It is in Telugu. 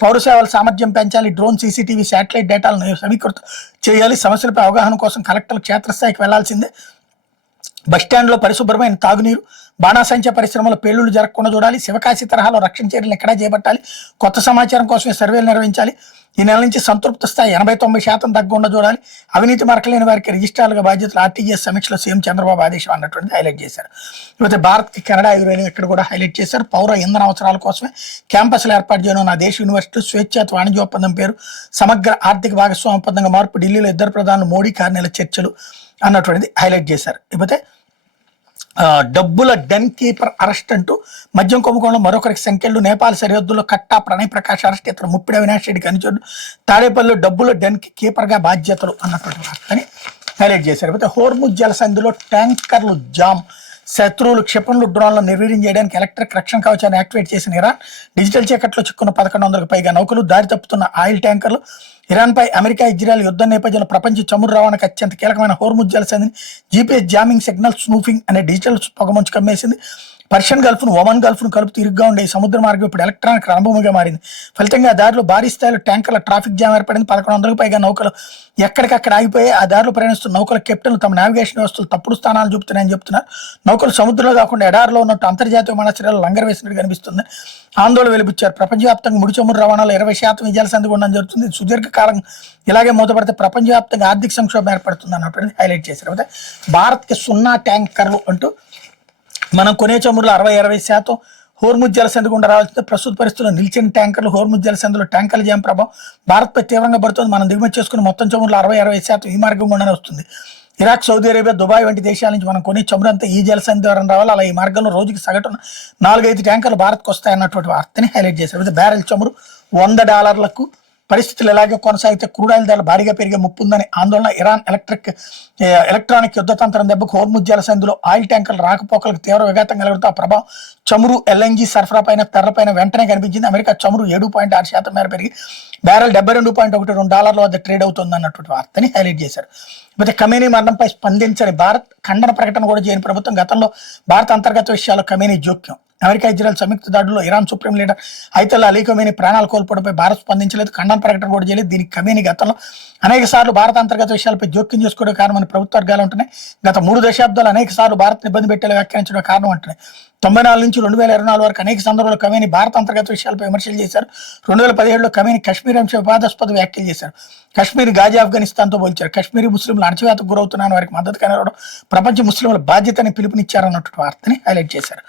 పౌర సేవల సామర్థ్యం పెంచాలి, డ్రోన్, సీసీటీవీ, శాటిలైట్ డేటాలను సమీకృతం చేయాలి, సమస్యలపై అవగాహన కోసం కలెక్టర్లు క్షేత్రస్థాయికి వెళ్లాల్సిందే, బస్టాండ్లో పరిశుభ్రమైన తాగునీరు, బాణాసంచా పరిశ్రమలో పేలుళ్లు జరగకుండా చూడాలి, శివకాశి తరహాలో రక్షణ చర్యలు ఎక్కడా చేపట్టాలి, కొత్త సమాచారం కోసమే సర్వేలు నిర్వహించాలి, ఈ నెల నుంచి సంతృప్త స్థాయి 80-90% తగ్గకుండా చూడాలి, అవినీతి మరకలేని వారికి రిజిస్ట్రార్లుగా బాధ్యతలు ఆర్టీజీఎస్ సమీక్షలో సీఎం చంద్రబాబు ఆదేశం అన్నటువంటి హైలైట్ చేశారు. ఇకపోతే భారత్కి కెనడా యురేనియం ఇక్కడ కూడా హైలైట్ చేశారు. పౌర ఇంధన అవసరాల కోసమే క్యాంపస్లు ఏర్పాటు చేయడం నా దేశ యూనివర్సిటీలు స్వేచ్ఛాత వాణిజ్య ఒప్పందం పేరు సమగ్ర ఆర్థిక భాగస్వామ్య ఒప్పందంగా మార్పు, ఢిల్లీలో ఇద్దరు ప్రధానులు మోడీ కార్నెల చర్చలు అన్నటువంటిది హైలైట్ చేశారు. ఇకపోతే డబ్బుల డెన్ కీపర్ అరెస్ట్ అంటూ మద్యం కుంభకోణంలో మరొకరికి సంఖ్యలు, నేపాల్ సరిహద్దులో కట్టా ప్రణయ్ ప్రకాష్ అరెస్ట్, ఇతర ముప్పిడి అవినాష్ రెడ్డికి అనుచరుడు, తాడేపల్లిలో డబ్బుల డెన్ కీపర్గా బాధ్యతలు అన్నటువంటి వార్తని హైలైట్ చేశారు. అయితే హోర్ముజ్ జలసంధిలో ట్యాంకర్లు జామ్, శత్రువులు క్షిపణులు, డ్రోన్లను నిర్వీర్యం చేయడానికి ఎలక్ట్రిక్ రక్షణ కవచాన్ని యాక్టివేట్ చేసిన ఇరాన్, డిజిటల్ చీకట్లో చిక్కున్న 1100కు పైగా నౌకలు, దారి తప్పుతున్న ఆయిల్ ట్యాంకర్లు, ఇరాన్పై అమెరికా, ఇజ్రాయెల్ యుద్ధ నేపథ్యంలో ప్రపంచ చమురు రవాణాకు అత్యంత కీలకమైన హోర్ముజ్ జలసంధిని జీపీఎస్ జామింగ్, సిగ్నల్ స్నూఫింగ్ అనే డిజిటల్ పొగమంచు కమ్మేసింది. పర్షియన్ గల్ఫ్ను, ఒమన్ గల్ఫ్ను కలుపుతూ ఇరుగ్గా ఉండే ఈ సముద్ర మార్గం ఇప్పుడు ఎలక్ట్రానిక్ రణభూమిగా మారింది. ఫలితంగా ఆ దారిలో భారీ స్థాయిలో ట్యాంకర్ల ట్రాఫిక్ జామ్ ఏర్పడింది. 1100కు పైగా నౌకలు ఎక్కడికక్కడ ఆగిపోయి ఆ దారిలో ప్రయాణిస్తున్న నౌకల కెప్టెన్లు తమ నావిగేషన్ వ్యవస్థలు తప్పుడు స్థానాలు చూపుతున్నాయని చెప్తున్నారు. నౌకలు సముద్రంలో కాకుండా ఎడారిలో ఉన్నట్టు అంతర్జాతీయ విమానాశ్రయాలు లంగర్ వేసినట్టు కనిపిస్తుంది. ఆందోళన వెలిబుచ్చారు. ప్రపంచవ్యాప్తంగా ముడి చమురు రవాణాలో 20% ఈ జలసంధి ఉండడం జరుగుతుంది. సుదీర్ఘకాలం ఇలాగే మూతపడితే ప్రపంచవ్యాప్తంగా ఆర్థిక సంక్షోభం ఏర్పడుతుంది అన్నటువంటి హైలైట్ చేశారు. అయితే భారత్కి 0 ట్యాంకర్లు అంటూ మనం కొనే చమురులో 60-20% హోర్ముజ్ జలసంధి గుండా రావాల్సిందే. ప్రస్తుత పరిస్థితుల్లో నిలిచిన ట్యాంకర్లు, హోర్ముజ్ జలసంధిలో ట్యాంకర్ల జామ్ ప్రభావం భారత్పై తీవ్రంగా పడుతుంది. మనం దిగుమతి చేసుకుని మొత్తం చమురులో 60-60% ఈ మార్గం గుండానే వస్తుంది. ఇరాక్, సౌదీ అరేబియా, దుబాయ్ వంటి దేశాల నుంచి మనం కొనే చమురు అంతా ఈ జలసంధి ద్వారా రావాలి. అలా ఈ మార్గంలో రోజుకి సగటున 4-5 ట్యాంకర్లు భారత్కు వస్తాయన్నటువంటి వార్తని హైలైట్ చేశారు. బ్యారెల్ చమురు $100 పరిస్థితులు ఎలాగే కొనసాగితే క్రూడాయిల్ ధరలు భారీగా పెరిగే ముప్పు ఉందని ఆందోళన. ఇరాన్ ఎలక్ట్రానిక్ యుద్ధతంత్రం దెబ్బకు హోర్ముజ్ జలసంధిలో ఆయిల్ ట్యాంకర్లు రాకపోకలకు తీవ్ర విఘాతం కలుగుతూ ఆ ప్రభావం చమురు, ఎల్ఎన్జీ సరఫరా పైన, ధరలపైన వెంటనే కనిపించింది. అమెరికా చమురు 7.6% మేర పెరిగి బ్యారెల్ $72.12 వద్ద ట్రేడ్ అవుతుంది అన్నటువంటి వార్తని హైలైట్ చేశారు. అయితే ఖమేనీ మరణంపై స్పందించని భారత్, ఖండన ప్రకటన కూడా చేయని ప్రభుత్వం. గతంలో భారత అంతర్గత విషయాల్లో ఖమేనీ జోక్యం. అమెరికా, ఇజ్రాయెల్ సంయుక్త దాడుల్లో Iran supreme leader Ayatollah Ali Khamenei ప్రాణాలు కోల్పోవడంపై భారత్ స్పందించలేదు, ఖండన ప్రకటన కూడా చేయలేదు. దీనికి ఖమేనీ గతంలో అనేక సార్లు భారత అంతర్గత విషయాలపై జోక్యం చేసుకోవడం కారణమని ప్రభుత్వ వర్గాలు ఉంటున్నాయి. గత 3 దశాబ్దాలు అనేక సార్లు భారత్ ఇబ్బంది పెట్టేలా వ్యాఖ్యానించడం కారణం అంటున్నాయి. 94 నుంచి 2024 వరకు అనేక సందర్భాల్లో ఖమేనీ భారత అంతర్గత విషయాలపై విమర్శలు చేశారు. 2017లో ఖమేనీ కశ్మీర్ అంశ వివాదాస్పద వ్యాఖ్యలు చేశారు. కశ్మీర్ గాజీ ఆఫ్ఘనిస్తాన్తో పోల్చారు. కశ్మీరీ ముస్లింలు అణచివేతకు గురవుతున్నారని వారికి మద్దతు కనవడం ప్రపంచ ముస్లింల బాధ్యతని పిలుపునిచ్చారన్నటువంటి వార్తని హైలైట్ చేశారు.